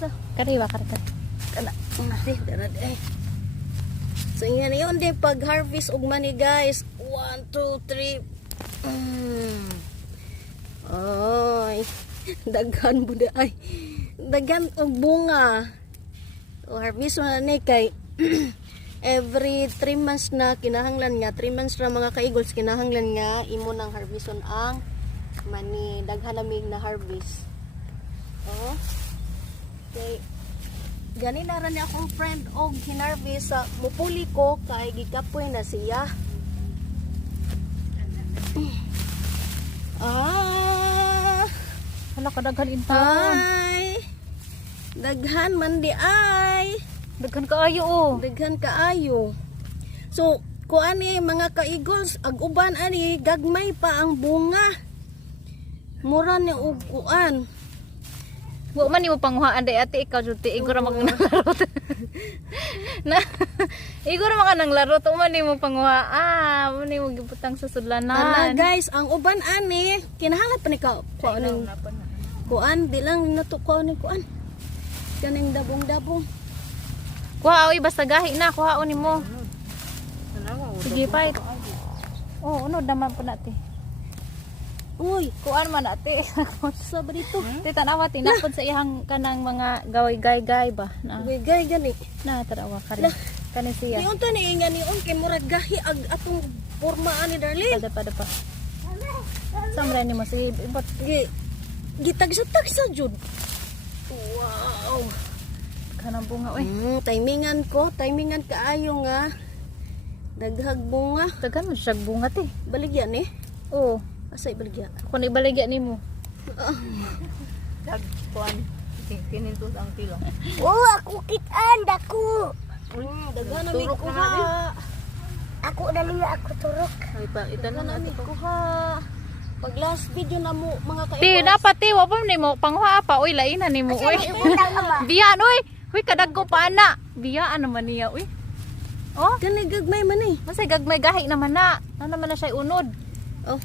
harvest na. Kariwa karta. Kana, so yan yun din pag harvest og mani guys. 1, 2, 3. Ay, daghan buda ay. Daghan og bunga. So harvest man ni kay every 3 months na kinahanglan nga 3 months ra mga ka-eagles kinahanglan nga imo nang harveston ang mani daghan lamig na harvest. Oh. Okay. Gani na rin akong friend og hinarvest sa mupuli ko kay gikapoy na siya. Hala ka daghan intaon. Ay. Daghan man di ay. Daghan kaayo oh. Daghan kaayo. So, kuani mga ka-eagles, ag-uban ani gagmay pa ang bunga. Mura ni og kuan. Wa man nimo panguhaan day ate ikaw jud ti igura makanang na igura makanang laro to man nimo panguha. Mo nimo gibutang sa sudlanan. Guys, ang uban ani kinahanglan pa ni ka kuan di lang natukaw ni kuan. Kaning dabong-dabong. Kuha oy basta gahi na kuhaon nimo. Sige pa. Oh, ano daman po natin. Uy, Kuan man ate. sa dito. Ti tanawa tinapod sa ihang kanang mga gaway-gay-gay ba. Na Bigay gani. tanawa kari. Kani siya. Niyon ta ni nga niyon kay murag gahi ag atong porma ani darling. Pada pa. Samra nimo si ibot. Gitagsa jud. Wow. Kanang bunga oy. Timingan timingan kaayo nga. Daghag bunga. Daghan mo siya bunga ti. Baligyan eh. Oo. Asay baligyan. Kung ibaligya nimo. Dag kuan kinintos ang kilo. Oh, ako kitaan dako. Daghan na mi Turok kuha. na Ako dali ako turok. Ay pa itanan Daghan na mi nato. kuha. Pag last video na mo mga Ti dapat ti wa pa nimo panghuha pa oy lainan nimo oy. Biyan oy. Hoy kadagko pa ana. Biyaan naman niya oy. Oh, Kani gagmay man eh. masay gagmay gahi naman na. Ano naman na siya unod. Oh.